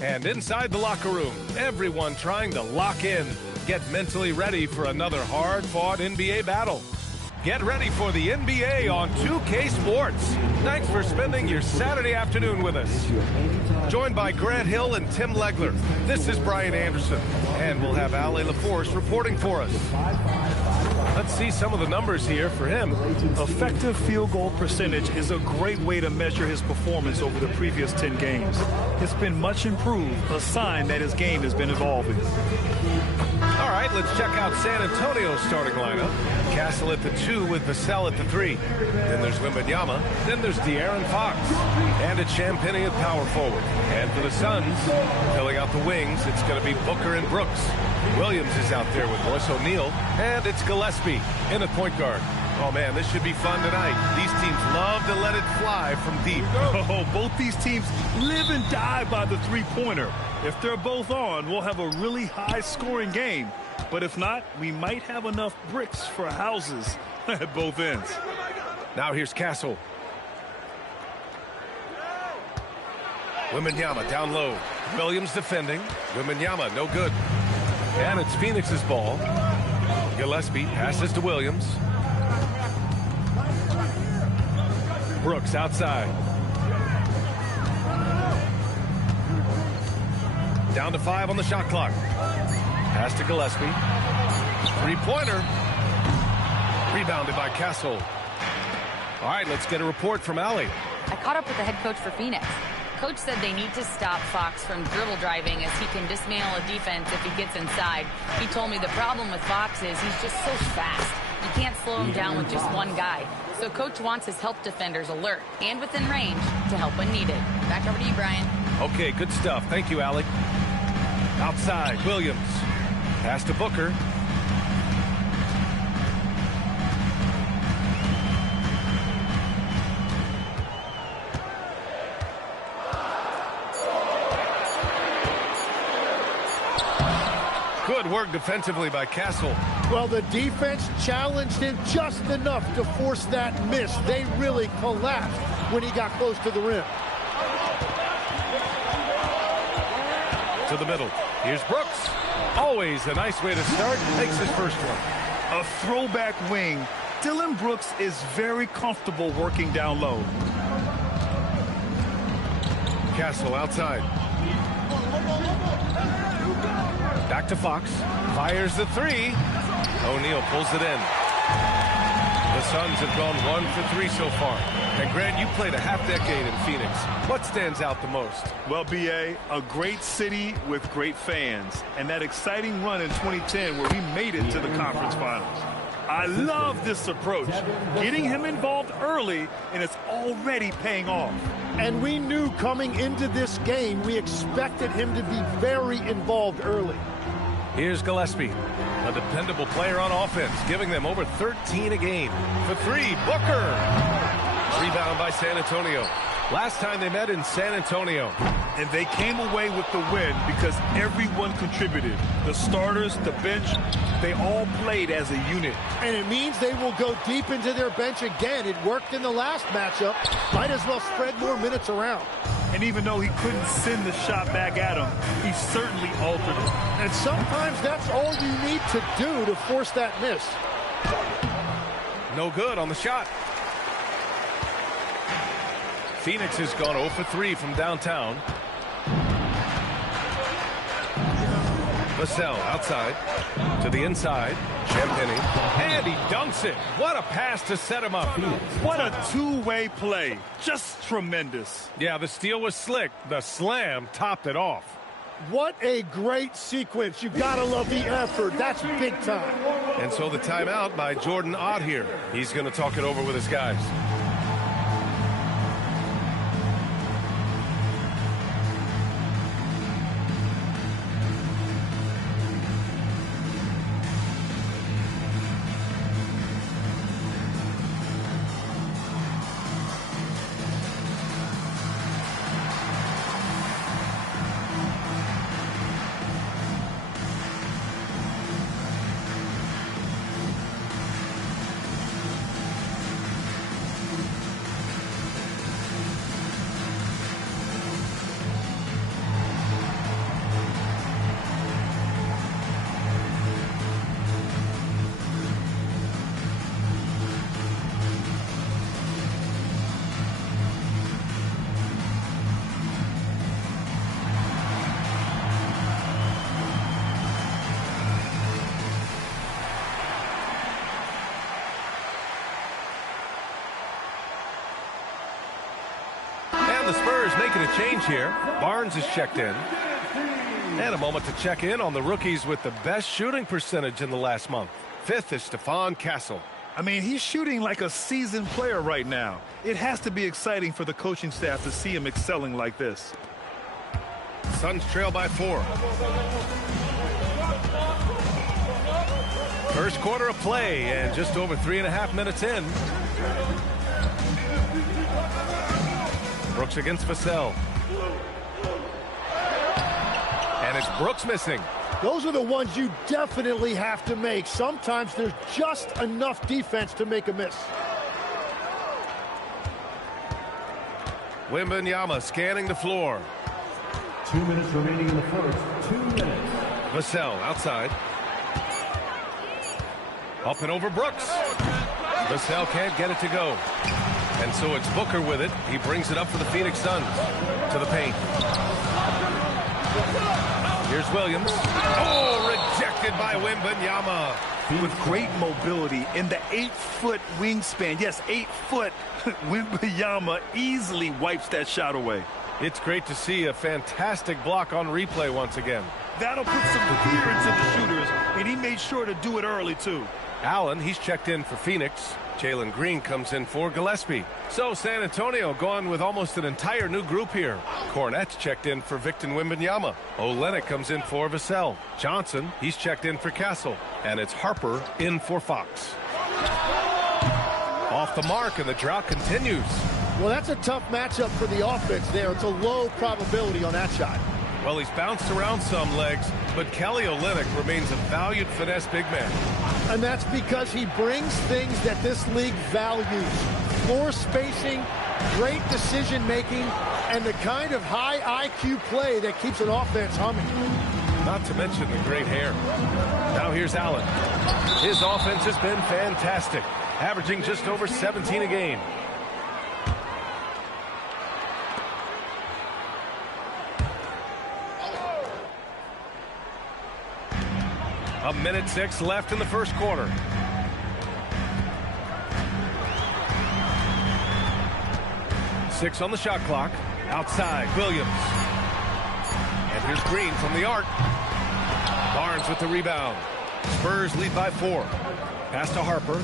And inside the locker room, everyone trying to lock in, get mentally ready for another hard-fought NBA battle. Get ready for the NBA on 2K Sports. Thanks for spending your Saturday afternoon with us. Joined by Grant Hill and Tim Legler, this is Brian Anderson, and we'll have Ale LaForce reporting for us. Let's see some of the numbers here for him. Effective field goal percentage is a great way to measure his performance over the previous 10 games. It's been much improved, a sign that his game has been evolving. All right, let's check out San Antonio's starting lineup. Castle at the 2 with Vassell at the 3. Then there's Wembanyama. Then there's De'Aaron Fox. And it's Champagnie at power forward. And for the Suns, filling out the wings, it's going to be Booker and Brooks. Williams is out there with Royce O'Neal. And it's Gillespie in at point guard. Oh, man, this should be fun tonight. These teams love to let it fly from deep. Oh, both these teams live and die by the three-pointer. If they're both on, we'll have a really high-scoring game. But if not, we might have enough bricks for houses at both ends. Now here's Castle. Wembanyama down low. Williams defending. Wembanyama, no good. And it's Phoenix's ball. Gillespie passes to Williams. Brooks outside. Down to 5 on the shot clock. Pass to Gillespie. Three-pointer. Rebounded by Castle. All right, let's get a report from Allie. I caught up with the head coach for Phoenix. Coach said they need to stop Fox from dribble driving as he can dismantle a defense if he gets inside. He told me the problem with Fox is he's just so fast. You can't slow him down with just one guy. So Coach wants his help defenders alert and within range to help when needed. Back over to you, Brian. Okay, good stuff. Thank you, Allie. Outside, Williams. Pass to Booker. Good work defensively by Castle. Well, the defense challenged him just enough to force that miss. They really collapsed when he got close to the rim. To the middle. Here's Brooks. Always a nice way to start. Makes his first one. A throwback wing. Dillon Brooks is very comfortable working down low. Castle outside. Back to Fox. Fires the 3. O'Neal pulls it in. The Suns have gone 1 for 3 so far. And Grant, you played a half-decade in Phoenix. What stands out the most? Well, B.A., a great city with great fans. And that exciting run in 2010 where we made it to the conference finals. I love this approach. Getting him involved early, and it's already paying off. And we knew coming into this game, we expected him to be very involved early. Here's Gillespie, a dependable player on offense, giving them over 13 a game. For 3, Booker. Rebound by San Antonio. Last time they met in San Antonio. And they came away with the win because everyone contributed. The starters, the bench, they all played as a unit. And it means they will go deep into their bench again. It worked in the last matchup. Might as well spread more minutes around. And even though he couldn't send the shot back at him, he certainly altered it. And sometimes that's all you need to do to force that miss. No good on the shot. Phoenix has gone 0 for 3 from downtown. Vassell outside to the inside. Champagnie. And he dunks it. What a pass to set him up. What a two-way play. Just tremendous. Yeah, the steal was slick. The slam topped it off. What a great sequence. You gotta love the effort. That's big time. And so the timeout by Jordan Ott here. He's going to talk it over with his guys. the Spurs making a change here. Barnes is checked in. And a moment to check in on the rookies with the best shooting percentage in the last month. 5th is Stephon Castle. I mean, he's shooting like a seasoned player right now. It has to be exciting for the coaching staff to see him excelling like this. Suns trail by 4. First quarter of play and just over 3.5 minutes in. Brooks against Vassell. And it's Brooks missing. Those are the ones you definitely have to make. Sometimes there's just enough defense to make a miss. Wembanyama scanning the floor. 2 minutes remaining in the first. 2 minutes. Vassell outside. Up and over Brooks. Vassell can't get it to go. And so it's Booker with it. He brings it up for the Phoenix Suns. To the paint. Here's Williams. Oh, rejected by Wembanyama. With great mobility in the 8-foot wingspan. Yes, 8 foot. Wembanyama easily wipes that shot away. It's great to see a fantastic block on replay once again. That'll put some fear into the shooters, and he made sure to do it early, too. Allen, he's checked in for Phoenix. Jalen Green comes in for Gillespie. So San Antonio going with almost an entire new group here. Cornette's checked in for Victor Wembanyama. Olynyk comes in for Vassell. Johnson, he's checked in for Castle. And it's Harper in for Fox. Off the mark, and the drought continues. Well, that's a tough matchup for the offense there. It's a low probability on that shot. Well, he's bounced around some legs, but Kelly Olynyk remains a valued finesse big man. And that's because he brings things that this league values. Floor spacing, great decision-making, and the kind of high IQ play that keeps an offense humming. Not to mention the great hair. Now here's Allen. His offense has been fantastic, averaging just over 17 a game. A minute 6 left in the first quarter. Six on the shot clock. Outside, Williams. And here's Green from the arc. Barnes with the rebound. Spurs lead by 4. Pass to Harper.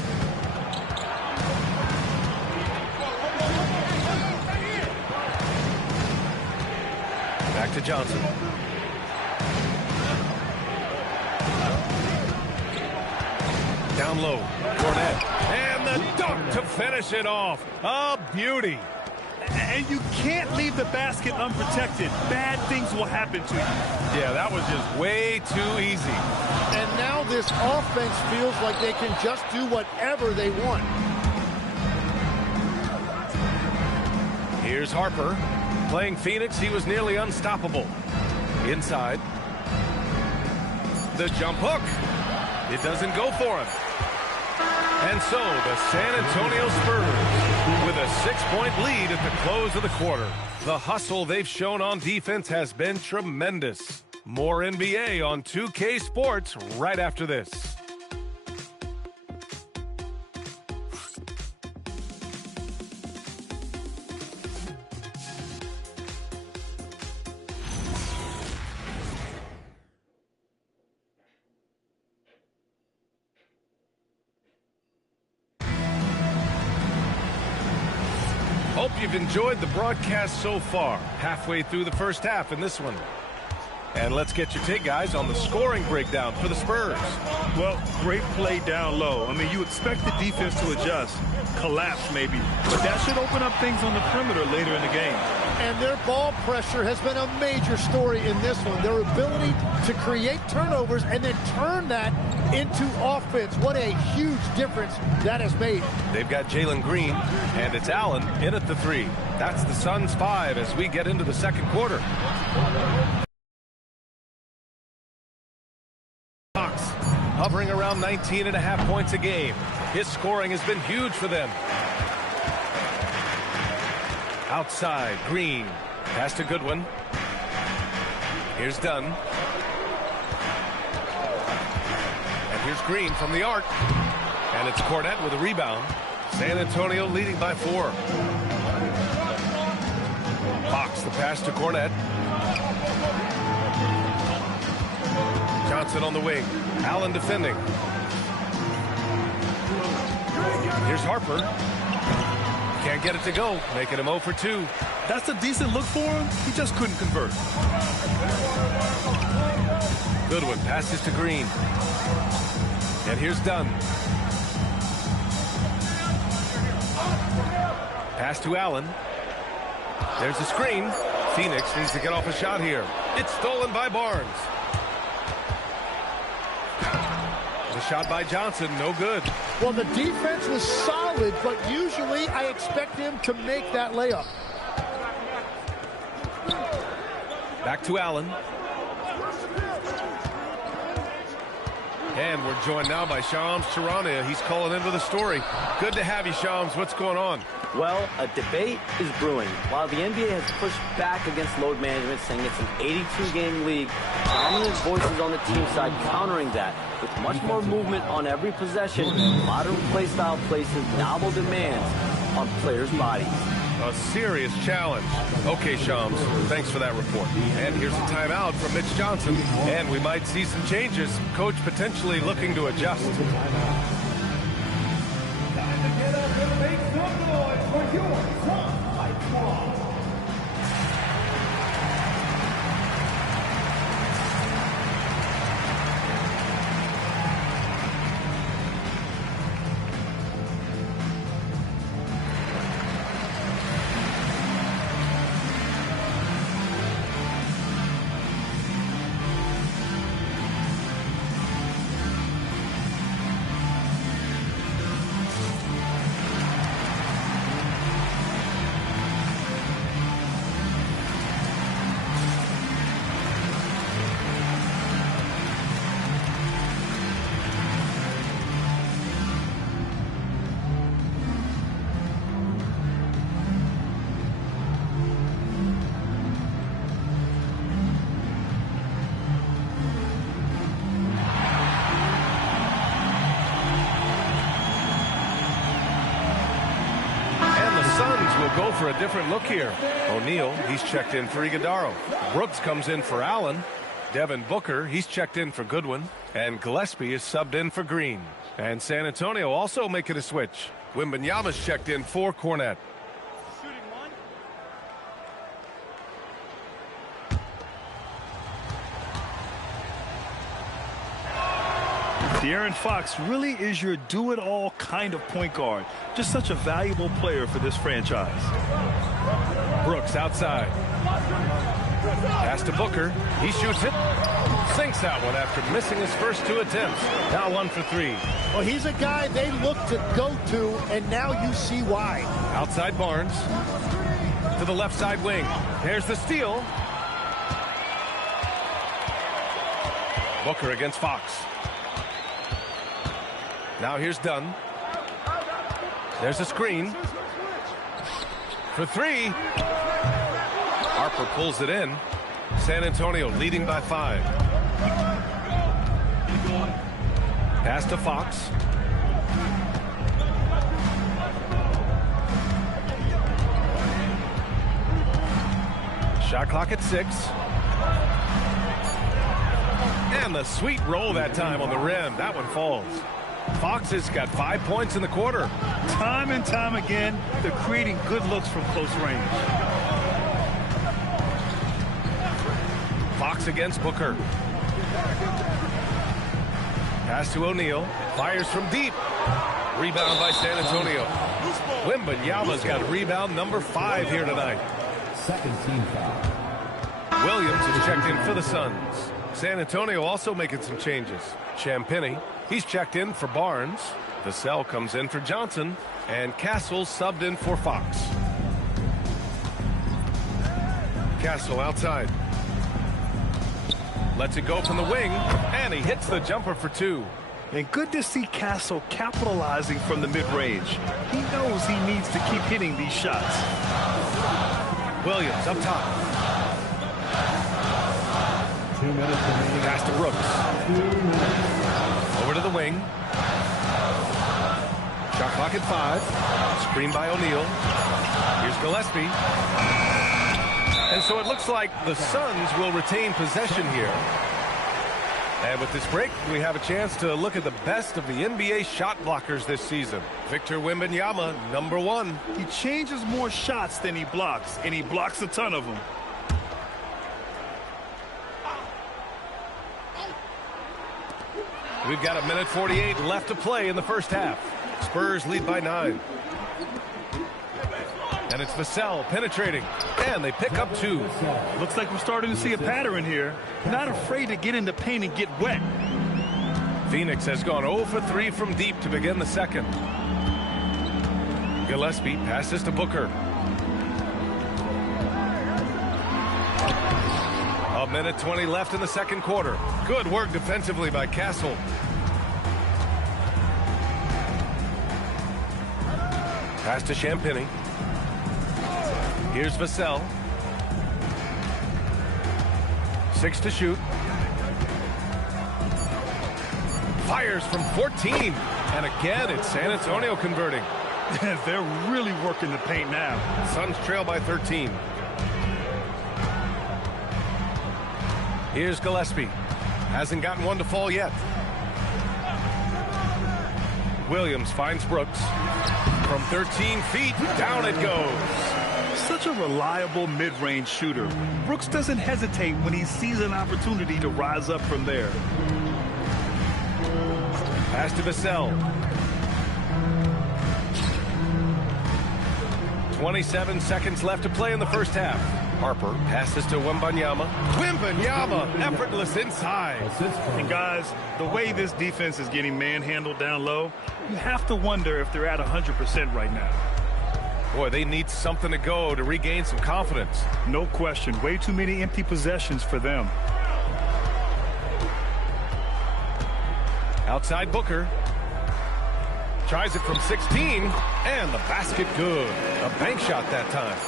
Back to Johnson. Down low, Cornette, and the dunk to finish it off. A beauty. And you can't leave the basket unprotected. Bad things will happen to you. Yeah, that was just way too easy. And now this offense feels like they can just do whatever they want. Here's Harper. Playing Phoenix, he was nearly unstoppable. Inside. The jump hook. It doesn't go for him. And so the San Antonio Spurs with a 6-point lead at the close of the quarter. The hustle they've shown on defense has been tremendous. More NBA on 2K Sports right after this. Hope you've enjoyed the broadcast so far. Halfway through the first half in this one. And let's get your take, guys, on the scoring breakdown for the Spurs. Well, great play down low. I mean, you expect the defense to adjust, collapse maybe, but that should open up things on the perimeter later in the game. And their ball pressure has been a major story in this one. Their ability to create turnovers and then turn that into offense. What a huge difference that has made. They've got Jalen Green, and it's Allen in at the 3. That's the Suns' 5 as we get into the second quarter. Fox hovering around 19.5 points a game. His scoring has been huge for them. Outside, Green. Pass to Goodwin. Here's Dunn. And here's Green from the arc. And it's Cornette with a rebound. San Antonio leading by 4. pass to Cornette. Johnson on the wing. Allen defending. Here's Harper. Can't get it to go, making him 0 for 2. That's a decent look for him. He just couldn't convert. Goodwin passes to Green. And here's Dunn. Pass to Allen. There's the screen. Phoenix needs to get off a shot here. It's stolen by Barnes. The shot by Johnson, no good. Well, the defense was solid, but usually I expect him to make that layup. Back to Allen. And we're joined now by Shams Charania. He's calling into the story. Good to have you, Shams. What's going on? Well, a debate is brewing. While the NBA has pushed back against load management, saying it's an 82-game league, prominent voices on the team side countering that. With much more movement on every possession, modern play style places novel demands on players' bodies. A serious challenge. Okay, Shams, thanks for that report. And here's a timeout from Mitch Johnson. And we might see some changes. Coach potentially looking to adjust. Time to get up and make some noise for your son, Mike Wall. Go for a different look here. O'Neal, he's checked in for Iguodaro. Brooks comes in for Allen. Devin Booker, he's checked in for Goodwin. And Gillespie is subbed in for Green. And San Antonio also making a switch. Wembanyama's checked in for Cornette. De'Aaron Fox really is your do-it-all kind of point guard. Just such a valuable player for this franchise. Brooks outside. Pass to Booker. He shoots it. Sinks that one after missing his first 2 attempts. Now 1 for 3. Well, he's a guy they look to go to, and now you see why. Outside Barnes. To the left side wing. There's the steal. Booker against Fox. Now here's Dunn. There's a screen. For 3. Harper pulls it in. San Antonio leading by 5. Pass to Fox. Shot clock at 6. And the sweet roll that time on the rim. That one falls. Fox has got 5 points in the quarter. Time and time again, they're creating good looks from close range. Fox against Booker. Pass to O'Neal. Fires from deep. Rebound by San Antonio. Wembanyama's got rebound number 5 here tonight. Second team foul. Williams is checked in for the Suns. San Antonio also making some changes. Champagnie, he's checked in for Barnes. Vassell comes in for Johnson. And Castle subbed in for Fox. Castle outside. Lets it go from the wing. And he hits the jumper for 2. And good to see Castle capitalizing from the mid-range. He knows he needs to keep hitting these shots. Williams up top. 2 minutes remaining. Pass to Brooks. 2 minutes. Over to the wing. Shot clock at 5. Screen by O'Neal. Here's Gillespie. And And so it looks like the Suns will retain possession here. And with this break, we have a chance to look at the best of the NBA shot blockers this season. Victor Wembanyama, #1. He changes more shots than he blocks, and he blocks a ton of them. We've got 1:48 left to play in the first half. Spurs lead by 9. And it's Vassell penetrating. And they pick up 2. Looks like we're starting to see a pattern here. Not afraid to get in the paint and get wet. Phoenix has gone 0 for 3 from deep to begin the second. Gillespie passes to Booker. 1:20 left in the second quarter. Good work defensively by Castle. Pass to Champagny. Here's Vassell. 6 to shoot. Fires from 14. And again, it's San Antonio converting. They're really working the paint now. Suns trail by 13. Here's Gillespie. Hasn't gotten one to fall yet. Williams finds Brooks. From 13 feet, down it goes. Such a reliable mid-range shooter. Brooks doesn't hesitate when he sees an opportunity to rise up from there. Pass to Vassell. 27 seconds left to play in the first half. Harper passes to Wembanyama. Wembanyama, effortless inside. And guys, the way this defense is getting manhandled down low, you have to wonder if they're at 100% right now. Boy, they need something to go to regain some confidence. No question. Way too many empty possessions for them. Outside Booker. Tries it from 16, and the basket good. A bank shot that time.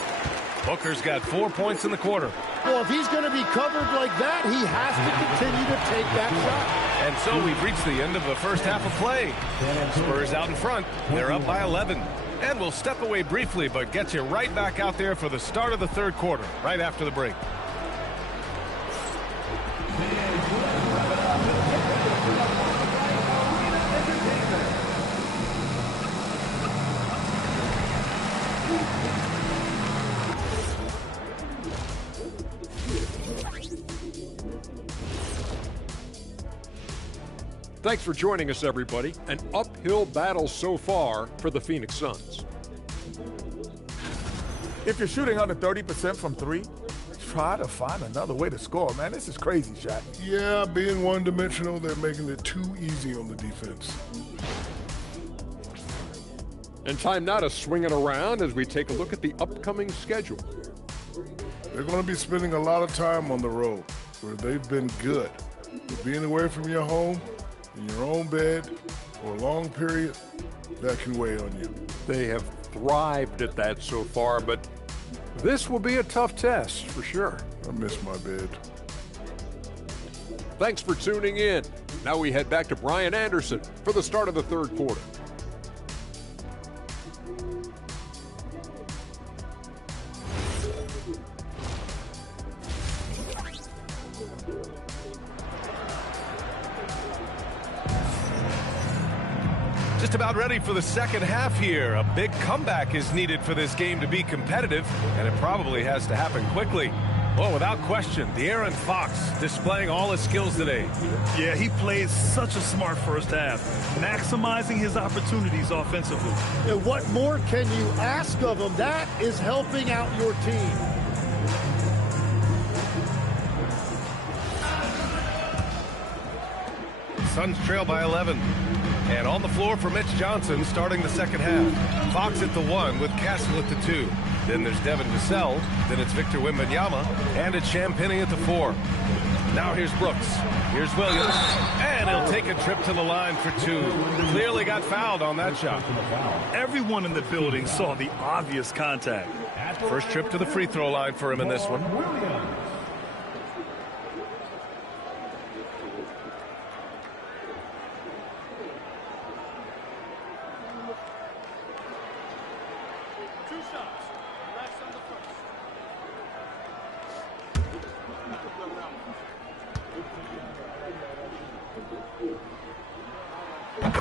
Booker's got 4 points in the quarter. Well, if he's going to be covered like that, he has to continue to take that shot. And so we've reached the end of the first half of play. Spurs out in front. They're up by 11. And we'll step away briefly, but get you right back out there for the start of the third quarter, right after the break. Thanks for joining us, everybody. An uphill battle so far for the Phoenix Suns. If you're shooting under 30% from 3, try to find another way to score, man. This is crazy, Shaq. Yeah, being one-dimensional, they're making it too easy on the defense. And time now to swing it around as we take a look at the upcoming schedule. They're going to be spending a lot of time on the road, where they've been good. But being away from your home, in your own bed, for a long period, that can weigh on you. They have thrived at that so far, but this will be a tough test for sure. I miss my bed. Thanks for tuning in. Now we head back to Brian Anderson for the start of the third quarter. Just about ready for the second half here. A big comeback is needed for this game to be competitive, and it probably has to happen quickly. Well, without question, De'Aaron Fox displaying all his skills today. Yeah, he plays such a smart first half, maximizing his opportunities offensively. And what more can you ask of him? That is helping out your team. Suns trail by 11. And on the floor for Mitch Johnson starting the second half. Fox at the 1 with Castle at the 2. Then there's Devin Vassell. Then it's Victor Wembanyama. And it's Champagny at the 4. Now here's Brooks. Here's Williams. And he'll take a trip to the line for 2. Clearly got fouled on that shot. Everyone in the building saw the obvious contact. First trip to the free throw line for him in this one.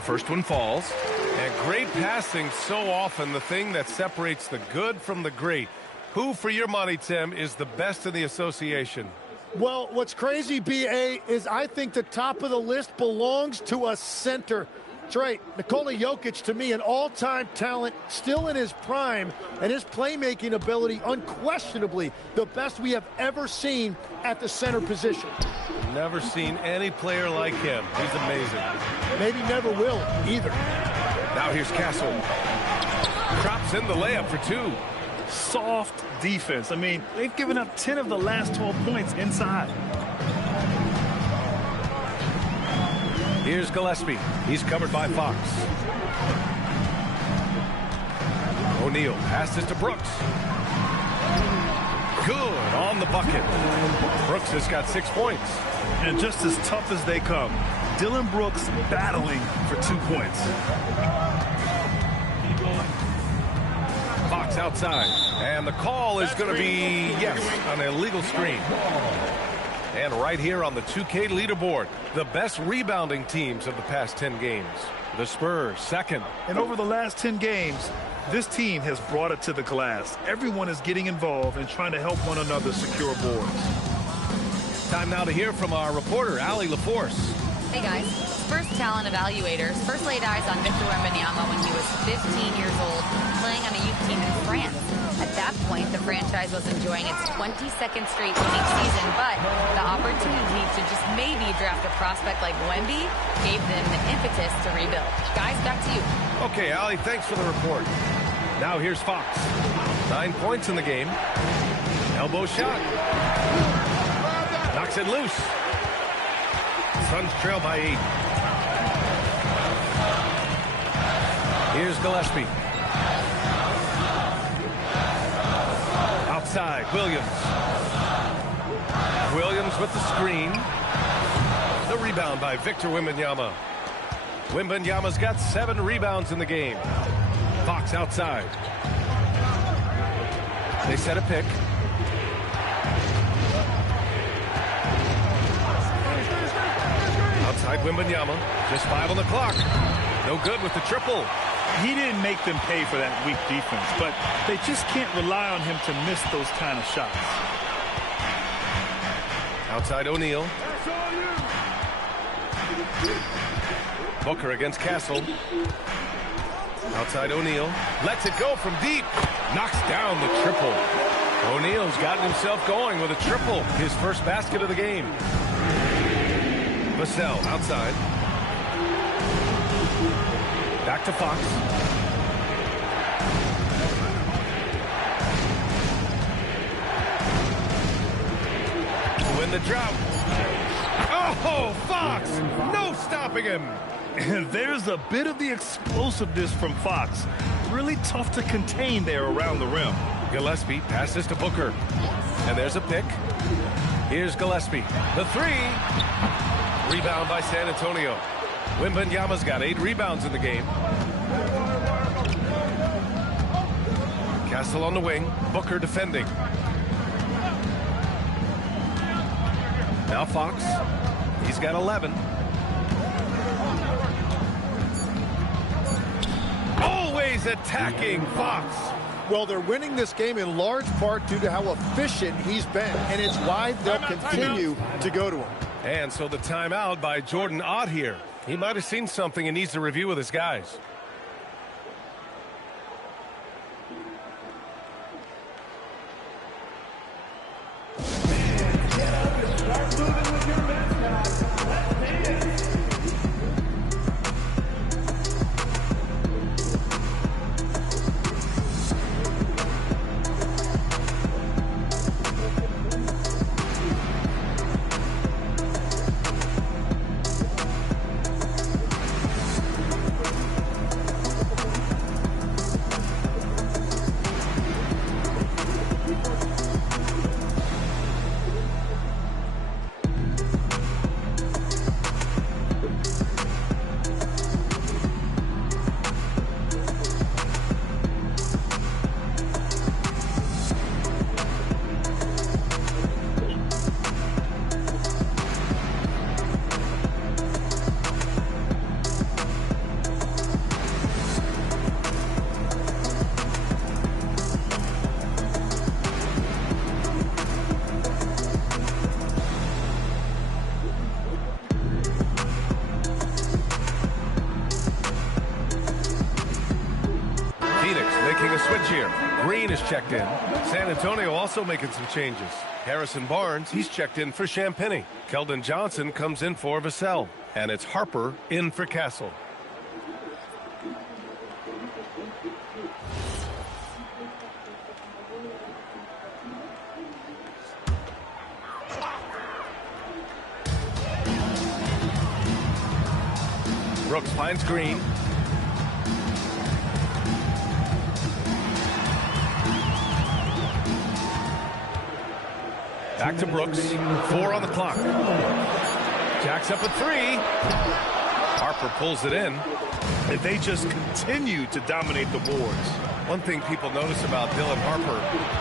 First one falls. And great passing, so often the thing that separates the good from the great. Who, for your money, Tim, is the best in the association? Well, what's crazy, B.A., is I think the top of the list belongs to a center. That's right. Nikola Jokic, to me, an all-time talent, still in his prime, and his playmaking ability, unquestionably, the best we have ever seen at the center position. Never seen any player like him. He's amazing. Maybe never will, either. Now here's Castle. Drops in the layup for two. Soft defense. I mean, they've given up 10 of the last 12 points inside. Here's Gillespie. He's covered by Fox. O'Neal passes to Brooks. Good on the bucket. Brooks has got 6 points. And just as tough as they come, Dillon Brooks battling for 2 points. Fox outside. And the call is going to be, yes, an illegal screen. And right here on the 2K leaderboard, the best rebounding teams of the past 10 games. The Spurs, second. And over the last 10 games, this team has brought it to the glass. Everyone is getting involved and trying to help one another secure boards. Time now to hear from our reporter, Allie LaForce. Hey guys, Spurs talent evaluators first laid eyes on Victor Wembanyama when he was 15 years old, playing on a youth team in France. At that point, the franchise was enjoying its 22nd straight winning season, but the opportunity to just maybe draft a prospect like Wemby gave them the impetus to rebuild. Guys, back to you. Okay, Allie, thanks for the report. Now here's Fox. 9 points in the game. Elbow shot. Knocks it loose. Suns trail by 8. Here's Gillespie. Outside, Williams. Williams with the screen. The rebound by Victor Wembanyama. Wembanyama's got 7 rebounds in the game. Fox outside. They set a pick. Outside Wembanyama. Just 5 on the clock. No good with the triple. He didn't make them pay for that weak defense, but they just can't rely on him to miss those kind of shots. Outside O'Neal. Booker against Castle. Outside O'Neal. Lets it go from deep. Knocks down the triple. O'Neal's gotten himself going with a triple. His first basket of the game. Vassell outside. Back to Fox. To win the drought. Oh, Fox! No stopping him. And there's a bit of the explosiveness from Fox. Really tough to contain there around the rim. Gillespie passes to Booker. And there's a pick. Here's Gillespie. The 3. Rebound by San Antonio. Wembanyama's got 8 rebounds in the game. Castle on the wing. Booker defending. Now Fox. He's got 11. Always attacking Fox. Well, they're winning this game in large part due to how efficient he's been, and it's why they'll continue to go to him. And so the timeout by Jordan Ott here. He might have seen something and needs to review with his guys. Get up and start moving with your mascot. Let's dance. here. Green is checked in. San Antonio also making some changes. Harrison Barnes, he's checked in for Champagny. Keldon Johnson comes in for Vassell. And it's Harper in for Castle. Brooks finds Green. Back to Brooks. 4 on the clock. Jacks up a 3. Harper pulls it in. And they just continue to dominate the boards. One thing people notice about Dylan Harper,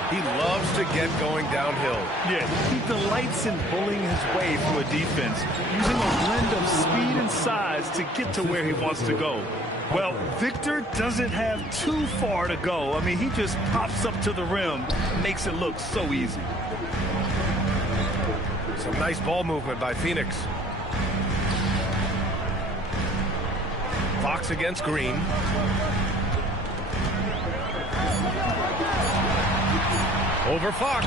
he loves to get going downhill. Yeah, he delights in bullying his way through a defense, using a blend of speed and size to get to where he wants to go. Well, Victor doesn't have too far to go. I mean, he just pops up to the rim, makes it look so easy. Some nice ball movement by Phoenix. Fox against Green. Over Fox.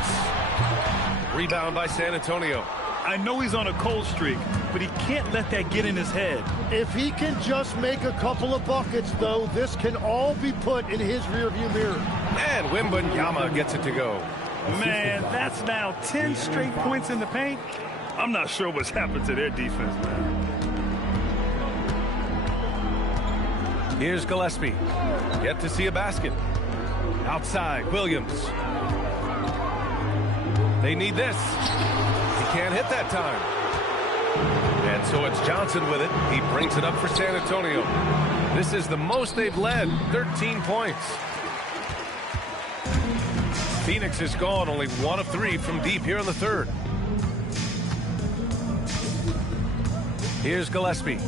Rebound by San Antonio. I know he's on a cold streak, but he can't let that get in his head. If he can just make a couple of buckets, though, this can all be put in his rearview mirror. And Wembanyama gets it to go. Man, that's now 10 straight points in the paint. I'm not sure what's happened to their defense, man. Here's Gillespie. Yet to see a basket. Outside, Williams. They need this. He can't hit that time. And so it's Johnson with it. He brings it up for San Antonio. This is the most they've led, 13 points. Phoenix is gone, only 1 of 3 from deep here in the third. Here's Gillespie.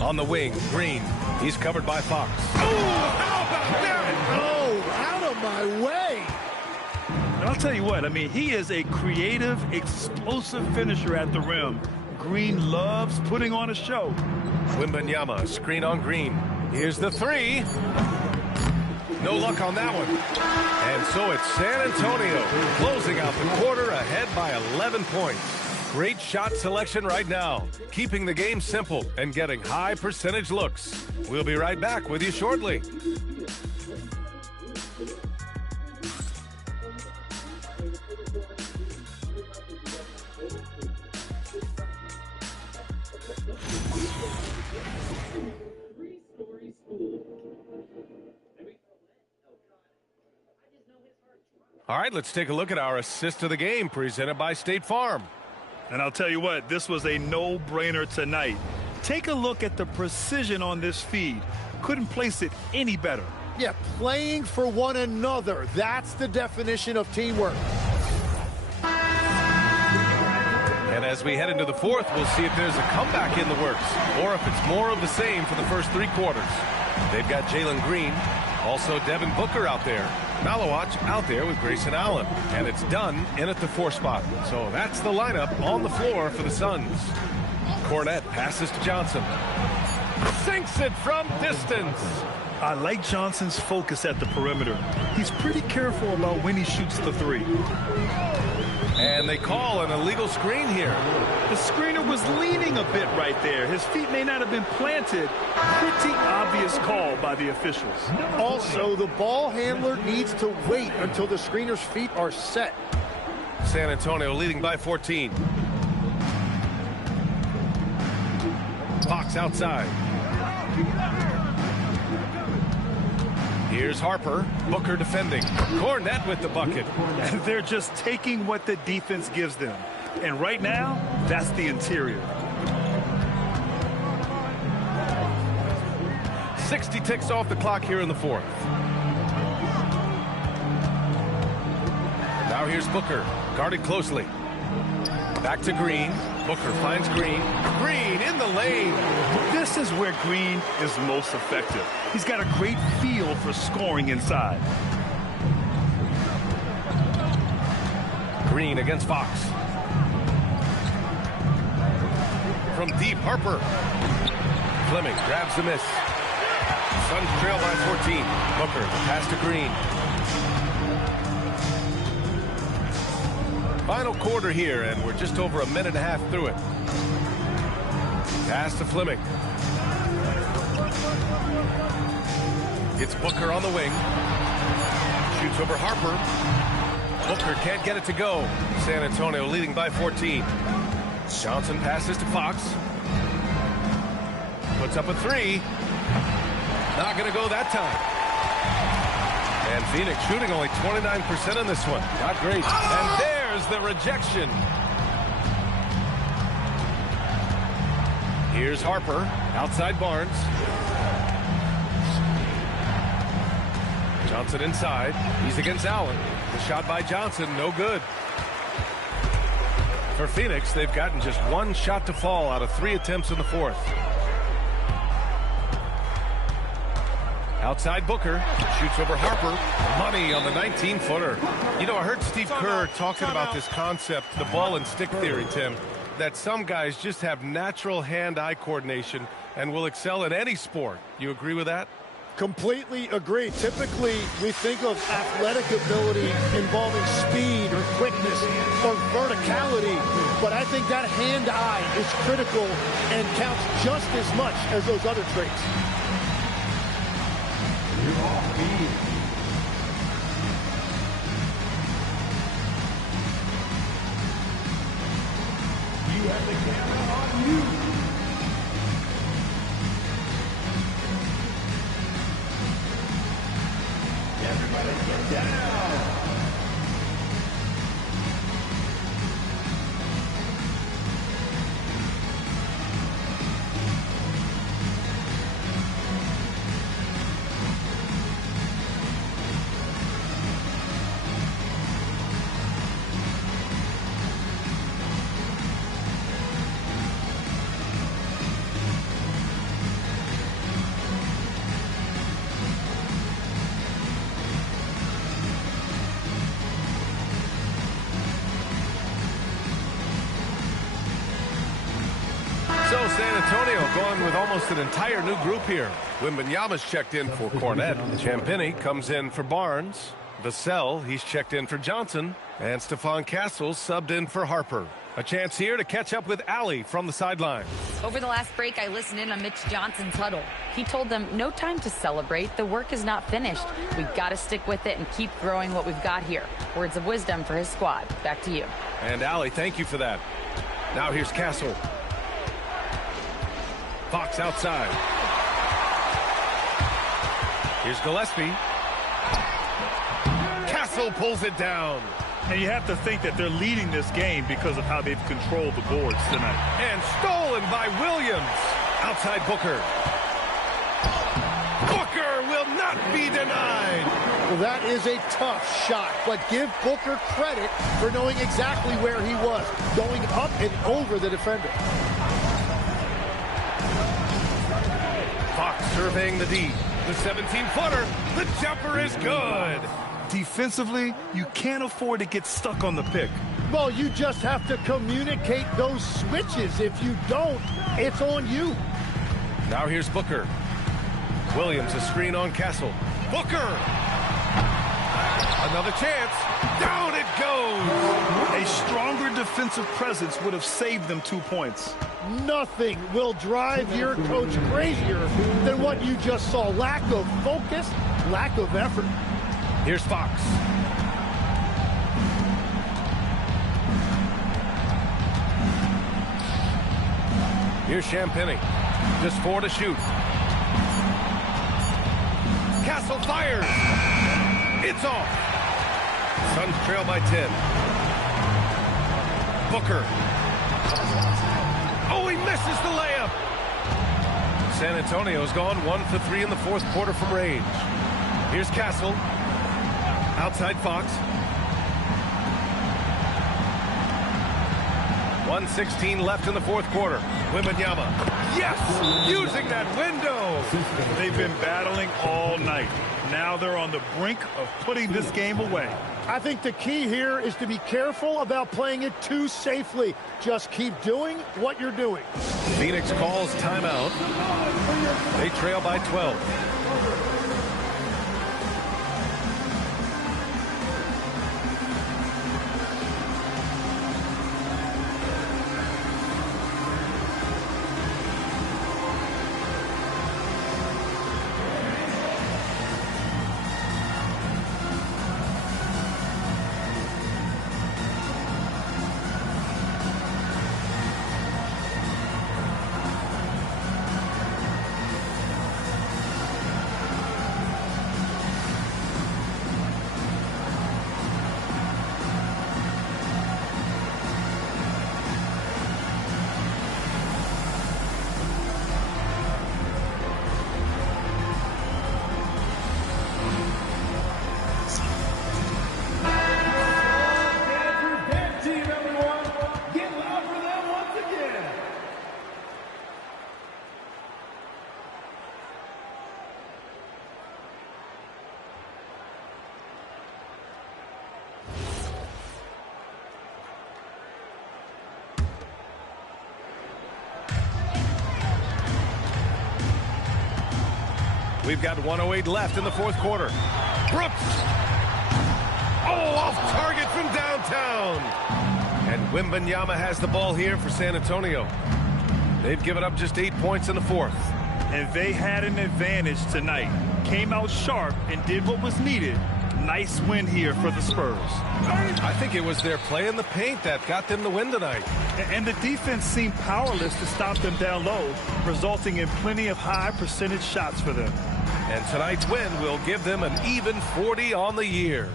On the wing, Green. He's covered by Fox. Oh, how about that? Oh, out of my way. And I'll tell you what, I mean, he is a creative, explosive finisher at the rim. Green loves putting on a show. Wembanyama, screen on Green. Here's the 3. No luck on that one. And so it's San Antonio closing out the quarter ahead by 11 points. Great shot selection right now, keeping the game simple and getting high percentage looks. We'll be right back with you shortly. All right, let's take a look at our assist of the game presented by State Farm. And I'll tell you what, this was a no-brainer tonight. Take a look at the precision on this feed. Couldn't place it any better. Yeah, playing for one another. That's the definition of teamwork. And as we head into the fourth, we'll see if there's a comeback in the works or if it's more of the same for the first 3 quarters. They've got Jalen Green, also Devin Booker out there. Malawach out there with Grayson Allen. And it's done in at the 4 spot. So that's the lineup on the floor for the Suns. Cornette passes to Johnson. Sinks it from distance. I like Johnson's focus at the perimeter. He's pretty careful about when he shoots the 3. And they call an illegal screen here. The screener was leaning a bit right there. His feet may not have been planted. Pretty obvious call by the officials. Also, the ball handler needs to wait until the screener's feet are set. San Antonio leading by 14. Fox outside. Here's Harper. Booker defending. Cornette with the bucket. And they're just taking what the defense gives them. And right now, that's the interior. 60 ticks off the clock here in the fourth. Now here's Booker. Guarded closely. Back to Green. Booker finds Green. Green in the lane. This is where Green is most effective. He's got a great feel for scoring inside. Green against Fox. From deep, Harper. Fleming grabs the miss. Suns trail by 14. Booker, the pass to Green. Final quarter here, and we're just over a minute and a half through it. Pass to Fleming. It's Booker on the wing. Shoots over Harper. Booker can't get it to go. San Antonio leading by 14. Johnson passes to Fox. Puts up a three. Not going to go that time. And Phoenix shooting only 29% on this one. Not great. And there's the rejection. Here's Harper. Outside Barnes. Johnson inside. He's against Allen. The shot by Johnson, no good. For Phoenix, they've gotten just one shot to fall out of 3 attempts in the fourth. Outside Booker, shoots over Harper. Money on the 19-footer. You know, I heard Steve Kerr talking about this concept, the ball and stick theory, Tim, that some guys just have natural hand-eye coordination and will excel in any sport. You agree with that? Completely agree. Typically, we think of athletic ability involving speed or quickness or verticality, but I think that hand-eye is critical and counts just as much as those other traits. You have the camera on you. Everybody get down. So San Antonio going with almost an entire new group here. Wembanyama's checked in for Cornette. Champagnie comes in for Barnes. Vassell, he's checked in for Johnson. And Stephon Castles subbed in for Harper. A chance here to catch up with Allie from the sideline. Over the last break, I listened in on Mitch Johnson's huddle. He told them, no time to celebrate. The work is not finished. We've got to stick with it and keep growing what we've got here. Words of wisdom for his squad. Back to you. And Allie, thank you for that. Now here's Castle. Fox outside. Here's Gillespie. Castle pulls it down. And you have to think that they're leading this game because of how they've controlled the boards tonight. And stolen by Williams. Outside Booker. Booker will not be denied. Well, that is a tough shot, but give Booker credit for knowing exactly where he was, going up and over the defender. Fox surveying the D. The 17-footer. The jumper is good. Defensively, you can't afford to get stuck on the pick. Well, you just have to communicate those switches. If you don't, it's on you. Now here's Booker. Williams, a screen on Castle. Booker! Another chance. Down it goes. A stronger defensive presence would have saved them 2 points. Nothing will drive your coach crazier than what you just saw. Lack of focus, lack of effort. Here's Fox. Here's Champagnie. Just 4 to shoot. Castle fires. It's off. Suns trail by 10. Booker. Oh, he misses the layup. San Antonio's gone 1 for 3 in the fourth quarter from range. Here's Castle. Outside Fox. 1:16 left in the fourth quarter. Wembanyama, yes, using that window. They've been battling all night. Now they're on the brink of putting this game away. I think the key here is to be careful about playing it too safely. Just keep doing what you're doing. Phoenix calls timeout. They trail by 12. We've got 1:08 left in the fourth quarter. Brooks. Oh, off target from downtown. And Wembanyama has the ball here for San Antonio. They've given up just 8 points in the fourth. And they had an advantage tonight. Came out sharp and did what was needed. Nice win here for the Spurs. I think it was their play in the paint that got them the win tonight. And the defense seemed powerless to stop them down low, resulting in plenty of high percentage shots for them. And tonight's win will give them an even 40 on the year.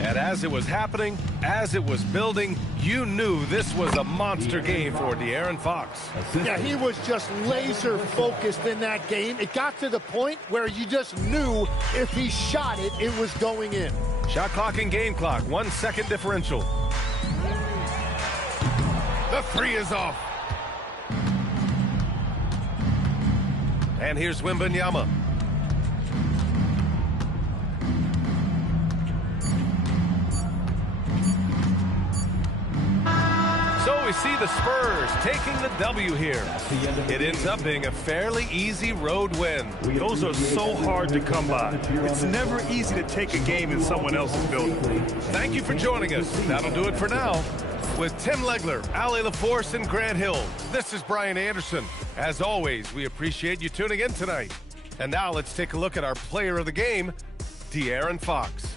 And as it was happening, as it was building, you knew this was a monster game for De'Aaron Fox. Yeah, he was just laser focused in that game. It got to the point where you just knew if he shot it, it was going in. Shot clock and game clock, 1 second differential. The three is off. And here's Wembanyama. So we see the Spurs taking the W here. It ends up being a fairly easy road win. Those are so hard to come by. It's never easy to take a game in someone else's building. Thank you for joining us. That'll do it for now. With Tim Legler, Ali LaForce, and Grant Hill, this is Brian Anderson. As always, we appreciate you tuning in tonight. And now let's take a look at our player of the game, De'Aaron Fox.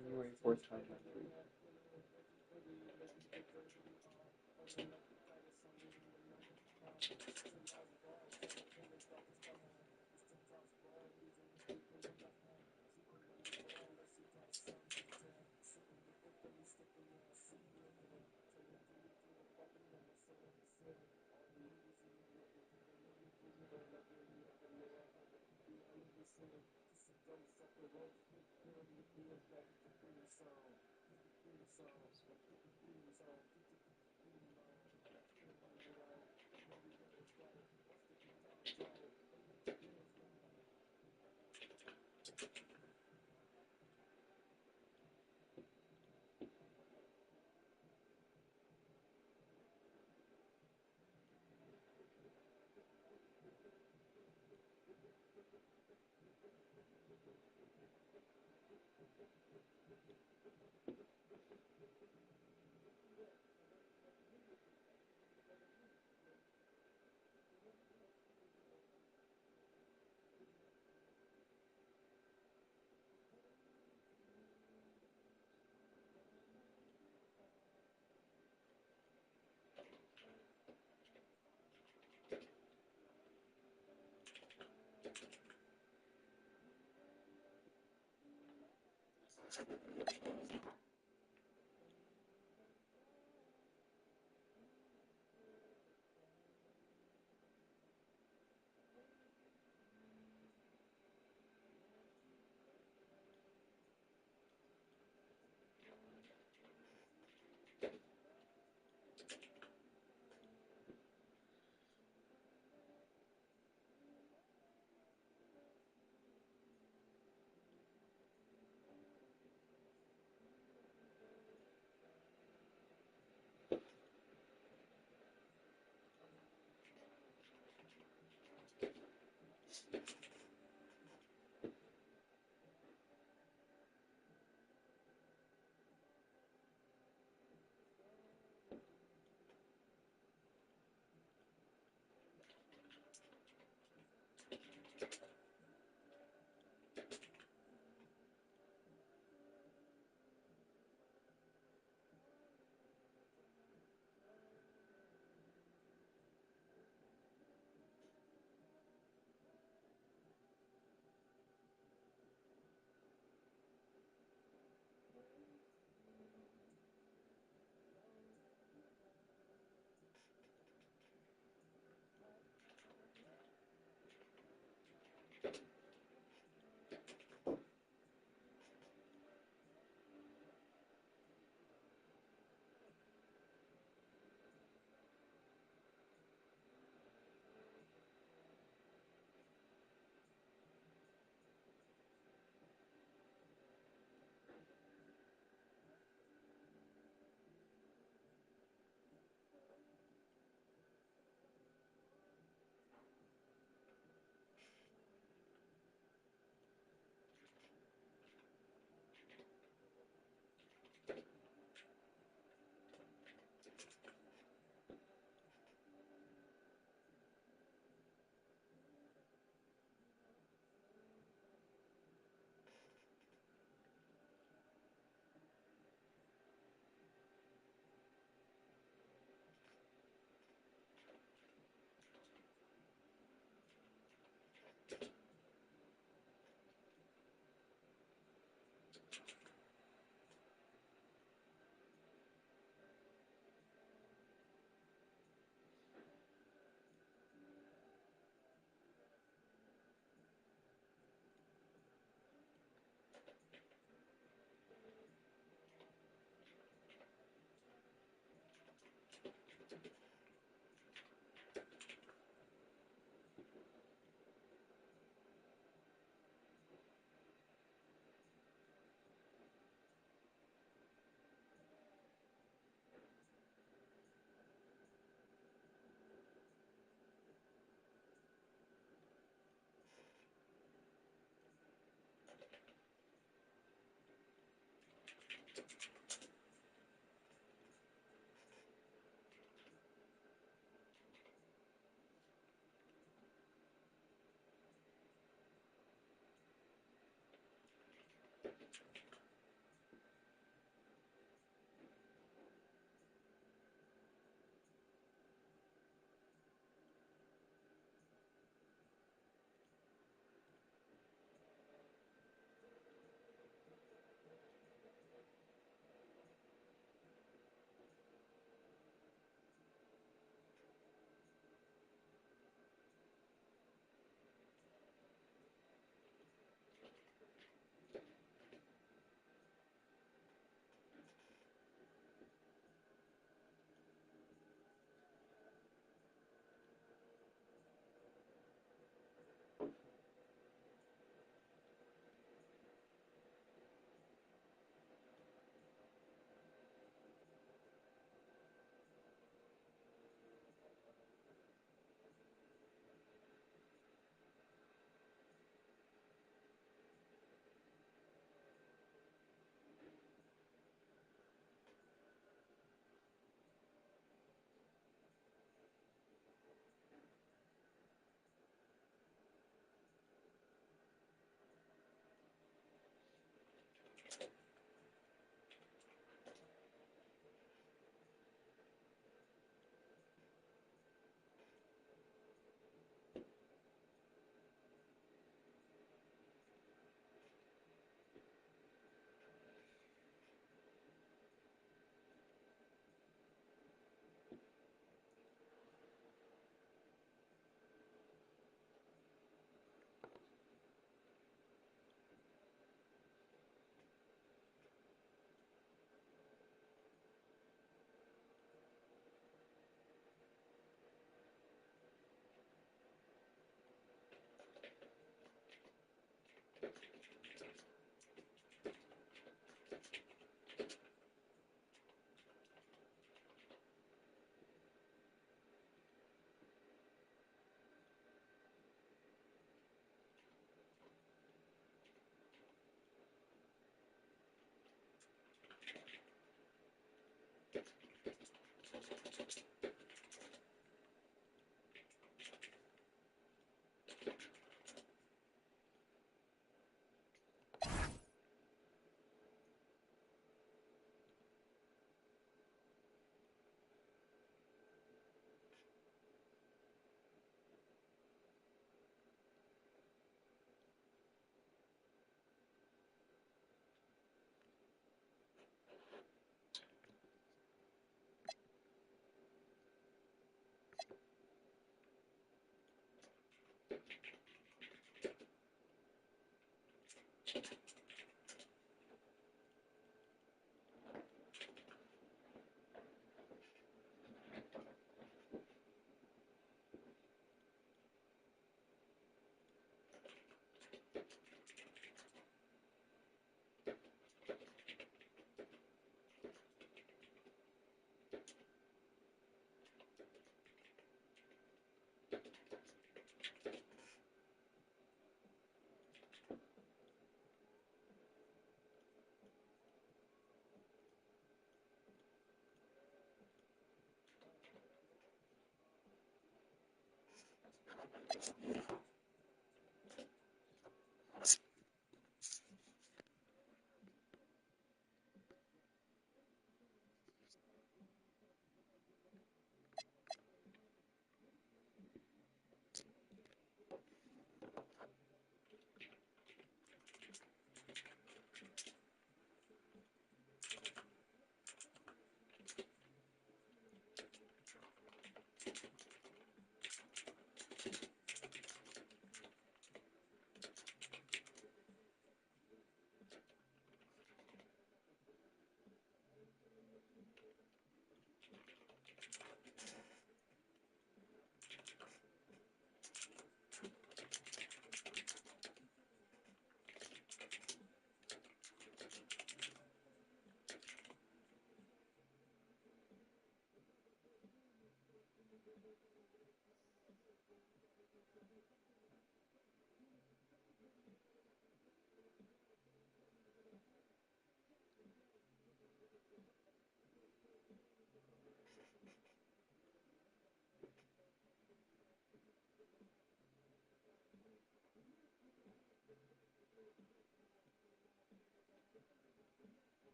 January 4th, 2023.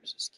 versus